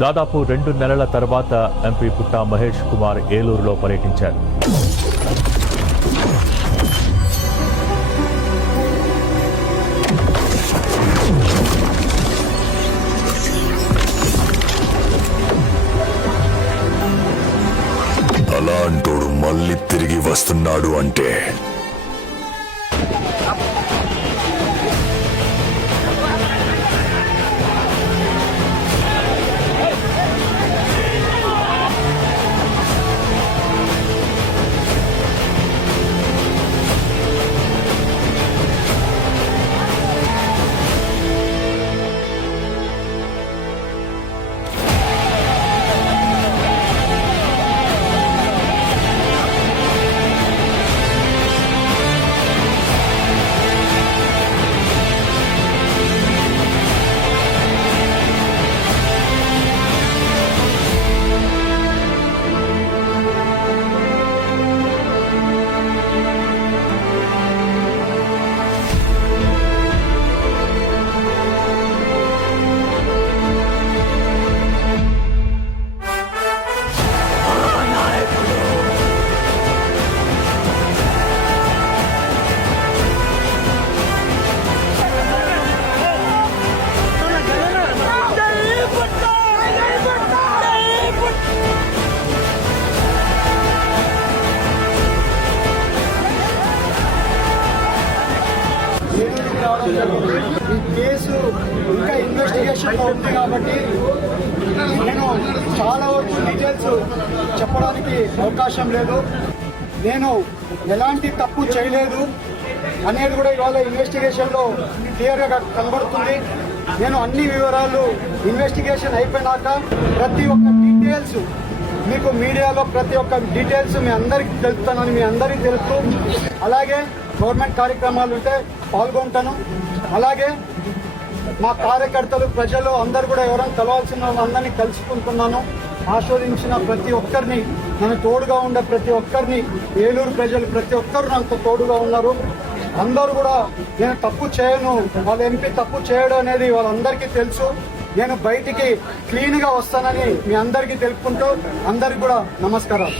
దాదాపు 2 నెలల తర్వాత ఎంపీ పుట్టా మహేష్ కుమార్ ఏలూరులో పర్యటించారు. అలాంటోడు మళ్ళీ తిరిగి వస్తున్నాడు అంటే ఈ కేసు ఇంకా ఇన్వెస్టిగేషన్ ఉంది కాబట్టి నేను చాలా వరకు డీటెయిల్స్ చెప్పడానికి అవకాశం లేదు. నేను ఎలాంటి తప్పు చేయలేదు అనేది కూడా ఇవాళ ఇన్వెస్టిగేషన్లో క్లియర్గా కనబడుతుంది. నేను అన్ని వివరాలు ఇన్వెస్టిగేషన్ అయిపోయినాక ప్రతి ఒక్క డీటెయిల్స్ మీకు మీడియాలో ప్రతి ఒక్క డీటెయిల్స్ మీ అందరికీ తెలుపుతానని మీ అందరికీ తెలుపుతూ, అలాగే గవర్నమెంట్ కార్యక్రమాలు ఉంటే పాల్గొంటాను. అలాగే మా కార్యకర్తలు ప్రజలు అందరు కూడా ఎవరైనా కలవాల్సిన అందరినీ కలుసుకుంటున్నాను. ఆస్వాదించిన ప్రతి ఒక్కరిని, నన్ను తోడుగా ఉండే ప్రతి ఒక్కరిని, ఏలూరు ప్రజలు ప్రతి ఒక్కరు నాకు తోడుగా ఉన్నారు. అందరూ కూడా నేను తప్పు చేయను, వాళ్ళ ఎంపీ తప్పు చేయడం అనేది వాళ్ళందరికీ తెలుసు. నేను బయటికి క్లీన్గా వస్తానని మీ అందరికీ తెలుపుకుంటూ అందరికి కూడా నమస్కారం.